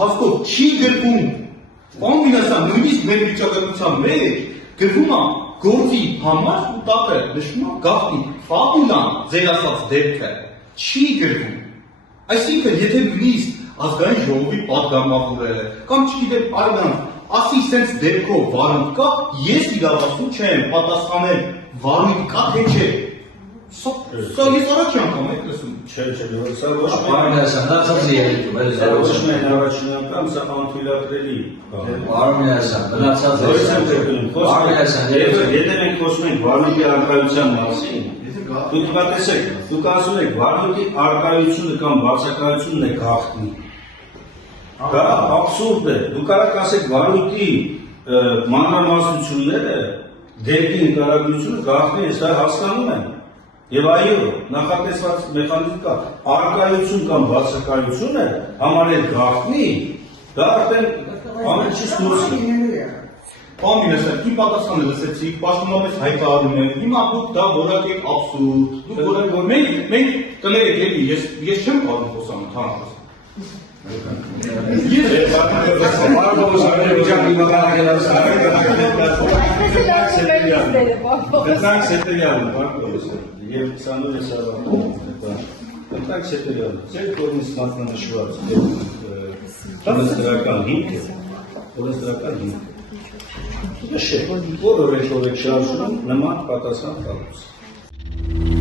ընթացքով չի գրվում, կոմբինացիան նույնիսկ մեր վիճակագրության մեջ գրվում է գործի համար ու տակը նշվում է գաղտնի, ֆաբուլան ձեր ասած դեպքը չի գրվում, այսինքն եթե նույնիսկ ազգային ժողովի պատգամավորը կամ չգիտեմ արգան ասի սենց դեպքով վարույթ կա, ես իրավասու չեմ պատասխանել վարույթ կա թե չէ, սա ես առաջի անգամ եք լսում, չէ, սա ոչ միայն առաջին անգամ, սա անթույլատրելի եթե մենք խոսում ենք վարույթի առկայության մասին, դուք պատեսեք, դուք ասում եք վարույթի առկայությունը կամ բացակայությունն է գաղտնի, դա աբսուրդ է, դուք կարող ասեք վարույթի մանրամասնությունները դեպքի նկարագրությունը գաղտնի է, սա հասկանում եմ, եւ այո, նախատեսված մեխանիզմ կա, առկայություն կամ բացակայությունը համարել գաղտնի, դա արդեն ամեն ինչ դուրս է։ Պարոն Մինասյան, իմ պատասխանը լսեցիք, պաշտոնապես հայտարարում եմ, հիմա դուք դա որակեք աբսուրդ, դուք որակ որ մենք կներեք էլի, ես չեմ կարող խոսամ ընդհանրապես։ Եվ 29 սեպտեմբեր, ձեր կողմից մատնանշված օրենսդրական հիմքը, նշեք, որ օրենք շարժում նման պատասխան տալուց։